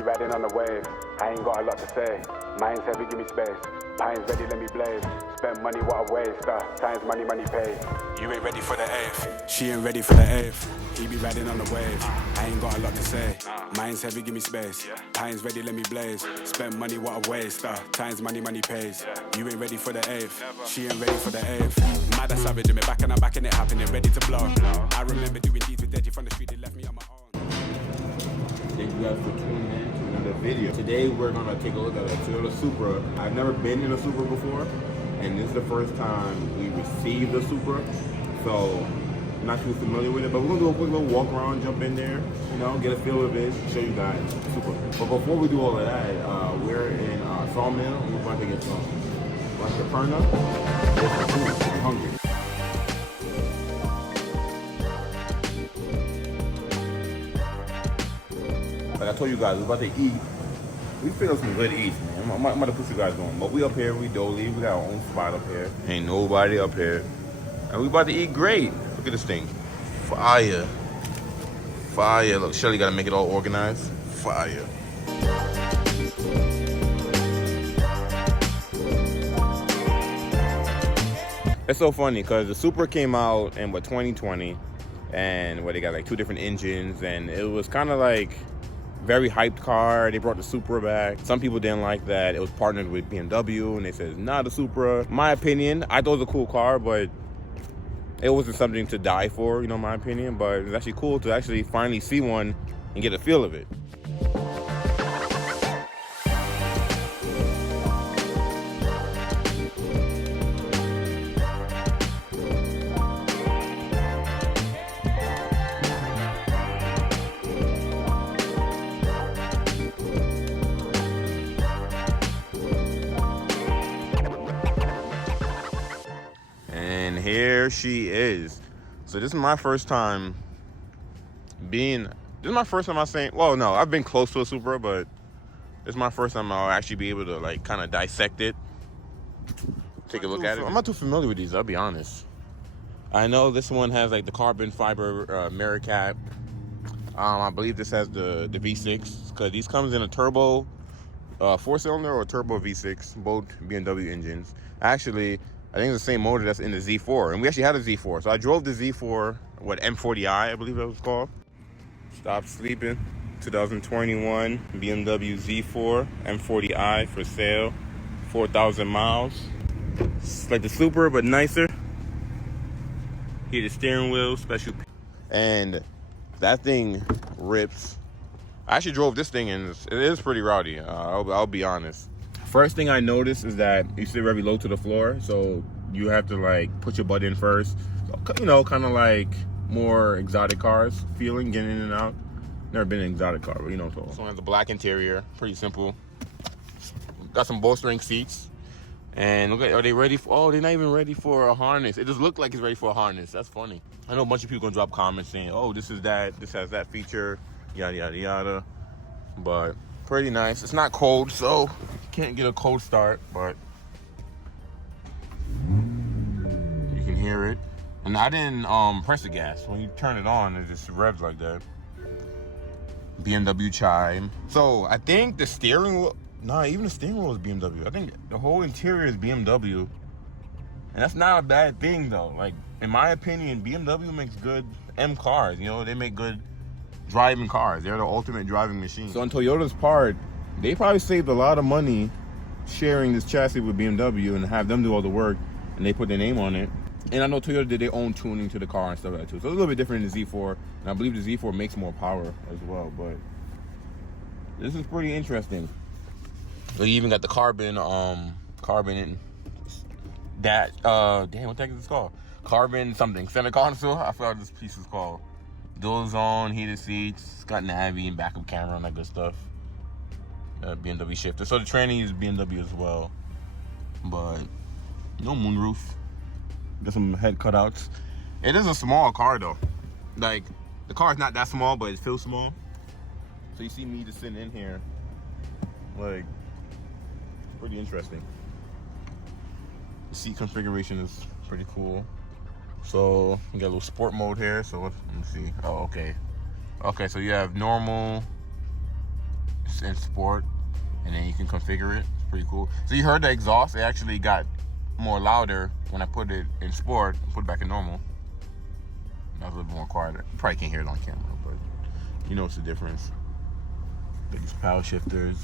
be riding on the wave. I ain't got a lot to say. Mind's heavy, give me space. Pine's ready, let me blaze. Spend money, what a waste. Time's money, money pays. You ain't ready for the eighth. She ain't ready for the eighth. He be riding on the wave. I ain't got a lot to say. Mind's heavy, give me space. Pine's ready, let me blaze. Spend money, what a waste. Time's money, money pays. You ain't ready for the eighth. She ain't ready for the eighth. Mad as savage, me back and I'm back and it happening, ready to blow. I remember doing deeds with Deji from the street, they left me on my own. Thank you guys for tuning in to another video. Today we're gonna take a look at a Toyota Supra. I've never been in a Supra before, and this is the first time we received a Supra, so I'm not too familiar with it. But we're gonna do a quick little walk around, jump in there, you know, get a feel of it, show you guys the Supra. But before we do all of that, we're in Sawmill. We're about to get some lunch at Perna. Get some food. I'm hungry. Like I told you guys, we're about to eat. We feel some good eats, man. I'm about to put you guys on. But we up here, we dolly. We got our own spot up here. Ain't nobody up here. And we about to eat great. Look at this thing. Fire. Fire. Look, Shelly got to make it all organized. Fire. It's so funny because the Supra came out in, 2020? And where they got like 2 different engines. And it was kind of like very hyped car. They brought the Supra back. Some people didn't like that. It was partnered with BMW, and they said it's not a Supra. My opinion, I thought it was a cool car, but it wasn't something to die for, you know, my opinion. But it's actually cool to actually finally see one and get a feel of it. Here she is. So this is my first time I'm saying, well, no, I've been close to a Supra, but this is my first time I'll actually be able to like kind of dissect it, take a look at it. I'm not too familiar with these, I'll be honest. I know this one has like the carbon fiber mirror cap. I believe this has the V6, because these comes in a turbo 4-cylinder or turbo V6, both BMW engines. Actually, I think it's the same motor that's in the Z4. And we actually had a Z4. So I drove the Z4, M40i, I believe that was called. Stop sleeping. 2021 BMW Z4 M40i for sale. 4,000 miles. It's like the Supra, but nicer. Heated steering wheel, special. And that thing rips. I actually drove this thing, and it is pretty rowdy. I'll be honest. First thing I noticed is that you sit very low to the floor, so you have to like put your butt in first. You know, kind of like more exotic cars feeling, getting in and out. Never been in an exotic car, but you know. So this one has a black interior, pretty simple. Got some bowstring seats, and look at, are they ready for? Oh, they're not even ready for a harness. It just looked like it's ready for a harness. That's funny. I know a bunch of people gonna drop comments saying, "Oh, this is that. This has that feature, yada yada yada," but pretty nice. It's not cold, so can't get a cold start, but you can hear it. And I didn't press the gas. When you turn it on, it just revs like that. BMW chime. So I think the steering wheel, even the steering wheel is BMW. I think the whole interior is BMW. And that's not a bad thing though. Like, in my opinion, BMW makes good M cars. You know, they make good driving cars. They're the ultimate driving machine. So on Toyota's part, they probably saved a lot of money sharing this chassis with BMW and have them do all the work, and they put their name on it. And I know Toyota did their own tuning to the car and stuff like that too. So it's a little bit different than the Z4, and I believe the Z4 makes more power as well. But this is pretty interesting. So you even got the carbon in that damn, what the heck is this called? Carbon something center console. I forgot what this piece is called. Dual zone, heated seats, it's got Navi and backup camera and that good stuff. BMW shifter. So the tranny is BMW as well, but no moonroof. Got some head cutouts. It is a small car though. Like, the car is not that small, but it feels small. So you see me just sitting in here, like, pretty interesting. The seat configuration is pretty cool. So you got a little sport mode here. So let me see. Oh, okay. Okay, so you have normal, in sport, and then you can configure it. It's pretty cool. So you heard the exhaust? It actually got more louder when I put it in sport and put it back in normal. That was a little bit more quieter. You probably can't hear it on camera, but you know what's the difference. These power shifters.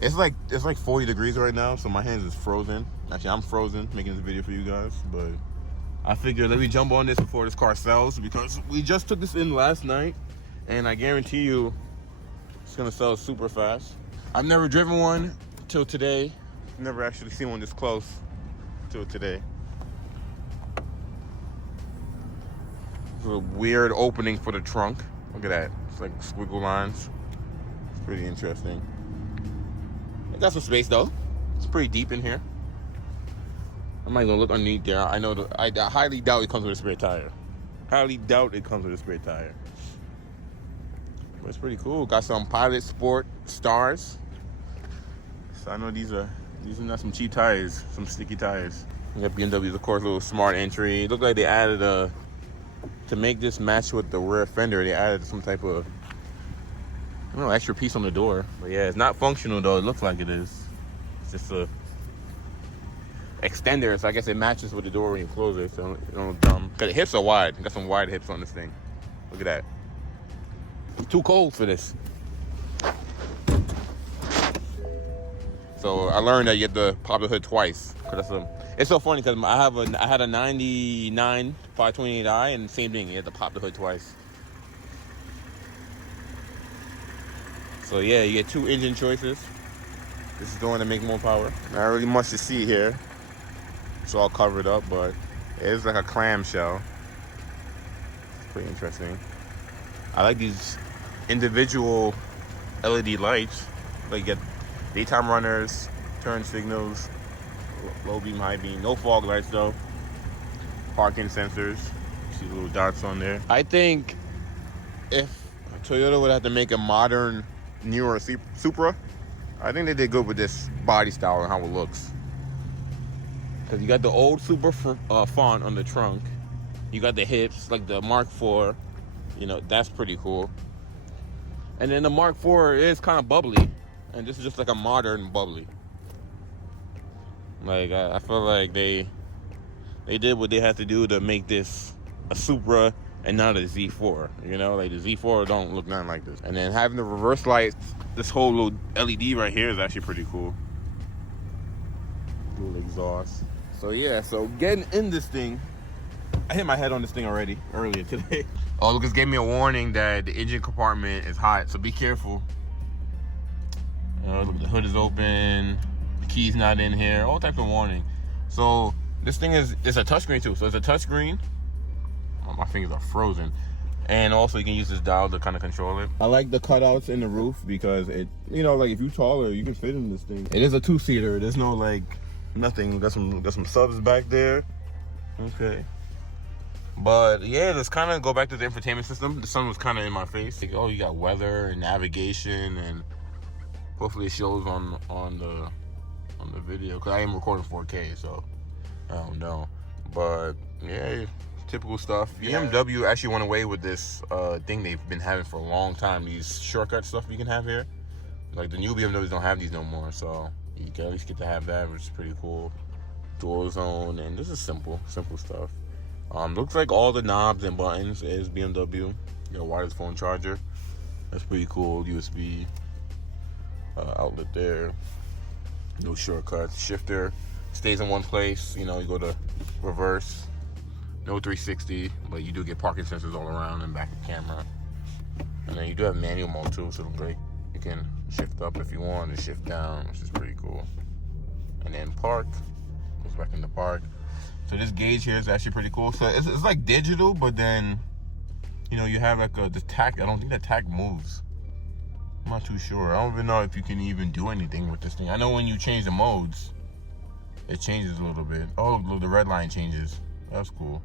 It's like 40 degrees right now, so my hands is frozen. Actually, I'm frozen making this video for you guys, but I figured let me jump on this before this car sells, because we just took this in last night, and I guarantee you it's gonna sell super fast. I've never driven one till today. Never actually seen one this close till today. It's a weird opening for the trunk. Look at that. It's like squiggle lines. It's pretty interesting. It got some space though. It's pretty deep in here. I might go look underneath there. I know I highly doubt it comes with a spare tire. Highly doubt it comes with a spare tire. But it's pretty cool. Got some Pilot Sport stars. So I know these are not some cheap tires, some sticky tires. We got BMW's, of course, little smart entry. It looked like they added to make this match with the rear fender, they added some type of, I don't know, extra piece on the door. But yeah, it's not functional though. It looks like it is. It's just a extender, so I guess it matches with the door when you close it, so it don't look dumb. Cause the hips are wide. Got some wide hips on this thing. Look at that. It's too cold for this. So I learned that you have to pop the hood twice. Cause it's so funny because I had a 99 528i, and same thing, you have to pop the hood twice. So yeah, you get two engine choices. This is the one to make more power. Not really much to see here. It's all covered up, but it is like a clamshell. It's pretty interesting. I like these individual LED lights. Like you get daytime runners, turn signals, low beam, high beam. No fog lights though. Parking sensors. See the little dots on there. I think if Toyota would have to make a modern, newer Supra, I think they did good with this body style and how it looks. Because you got the old Supra font on the trunk. You got the hips, like the Mark IV. You know, that's pretty cool. And then the Mark IV is kind of bubbly. And this is just like a modern bubbly. Like, I feel like they did what they had to do to make this a Supra and not a Z4. You know, like the Z4 don't look nothing like this. And then having the reverse lights, this whole little LED right here is actually pretty cool. Dual exhaust. So yeah, so getting in this thing, I hit my head on this thing already earlier today. Oh, Lucas gave me a warning that the engine compartment is hot, so be careful. Look, the hood is open, the key's not in here, all types of warning. So this thing it's a touchscreen too. So it's a touchscreen. Oh, my fingers are frozen. And also you can use this dial to kind of control it. I like the cutouts in the roof because it, you know, like if you're taller, you can fit in this thing. It is a two-seater. There's no like nothing. Got some subs back there. Okay. But yeah, let's kind of go back to the infotainment system. The sun was kind of in my face. Like, oh, you got weather and navigation, and hopefully it shows on the video, because I am recording 4K, so I don't know. But yeah, typical stuff. BMW actually went away with this thing they've been having for a long time. These shortcut stuff you can have here. Like the new BMWs don't have these no more, so you can at least get to have that, which is pretty cool. Dual zone, and this is simple stuff. Looks like all the knobs and buttons is BMW. You got a wireless phone charger. That's pretty cool. USB outlet there. No shortcuts. Shifter stays in one place. You know, you go to reverse. No 360, but you do get parking sensors all around and back camera. And then you do have manual mode too, so like you can shift up if you want and shift down, which is pretty cool. And then park goes back into park. So this gauge here is actually pretty cool. So it's like digital, but then you know you have like the tach. I don't think that tach moves. I'm not too sure. I don't even know if you can even do anything with this thing. I know when you change the modes, it changes a little bit. Oh, look, the red line changes. That's cool.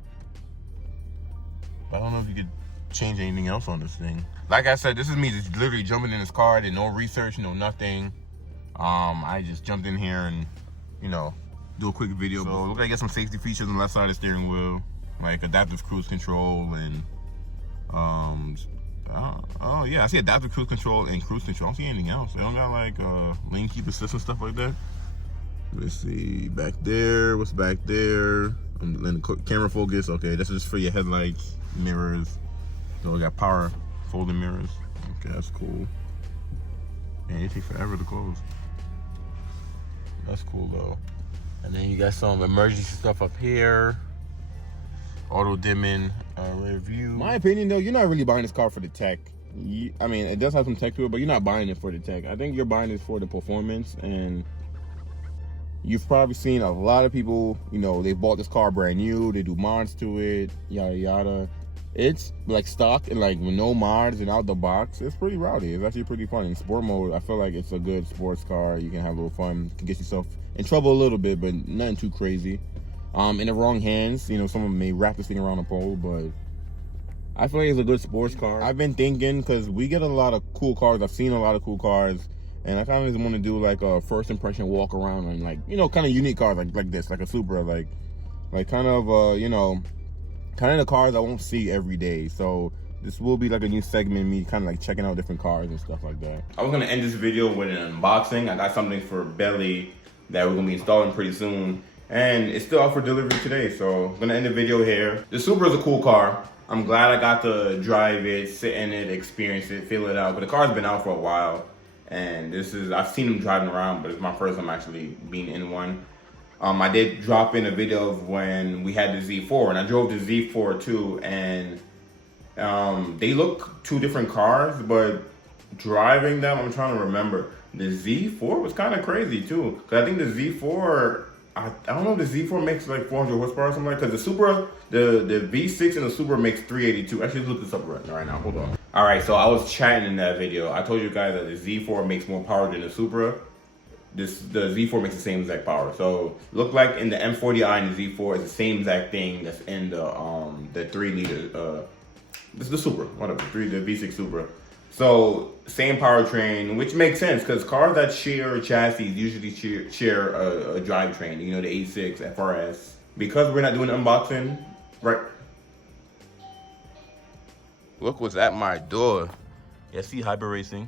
But I don't know if you could change anything else on this thing. Like I said, this is me just literally jumping in this car. Did no research, no nothing. I just jumped in here and, you know, do a quick video. So look like I get some safety features on the left side of the steering wheel, like adaptive cruise control and Oh yeah, I see adaptive cruise control and cruise control. I don't see anything else. They don't got like lane keep assist and stuff like that. Let's see back there. What's back there? And then the camera focus. Okay, this is for your headlights, mirrors. So we got power folding mirrors. Okay, that's cool. Man, it takes forever to close. That's cool though. And then you got some emergency stuff up here. Auto dimming rear view. My opinion though, you're not really buying this car for the tech. I mean, it does have some tech to it, but you're not buying it for the tech. I think you're buying it for the performance. And you've probably seen a lot of people, you know, they bought this car brand new, they do mods to it, yada yada. It's like stock and like with no mods and out the box. It's pretty rowdy. It's actually pretty fun. In sport mode, I feel like it's a good sports car. You can have a little fun, can get yourself in trouble a little bit, but nothing too crazy. In the wrong hands, you know, someone may wrap this thing around a pole, but I feel like it's a good sports car. I've been thinking, because we get a lot of cool cars. I've seen a lot of cool cars, and I kind of just want to do like a first impression walk around and like, you know, kind of unique cars like this, like a Supra, like kind of, you know, kind of the cars I won't see every day. So this will be like a new segment, me kind of like checking out different cars and stuff like that. I was going to end this video with an unboxing. I got something for Belly that we're going to be installing pretty soon. And it's still out for delivery today, so I'm gonna end the video here. The Supra is a cool car. I'm glad I got to drive it, sit in it, experience it, feel it out. But the car's been out for a while, and I've seen them driving around, but it's my first time actually being in one. I did drop in a video of when we had the Z4, and I drove the Z4 too, and they look two different cars, but driving them, I'm trying to remember. The Z4 was kind of crazy too, because I think the Z4, I don't know if the Z4 makes like 400 horsepower or something like that, because the Supra, the V6 and the Supra makes 382. Actually, look this up right now, hold on. All right, so I was chatting in that video. I told you guys that the Z4 makes more power than the Supra. The Z4 makes the same exact power. So look like in the M40i and the Z4 is the same exact thing that's in the 3 liter, this is the Supra, whatever, the V6 Supra. So same powertrain, which makes sense because cars that share chassis usually share a drivetrain. You know, the A6, FRS. Because we're not doing unboxing, right? Look what's at my door. Yeah, see Hyper Racing.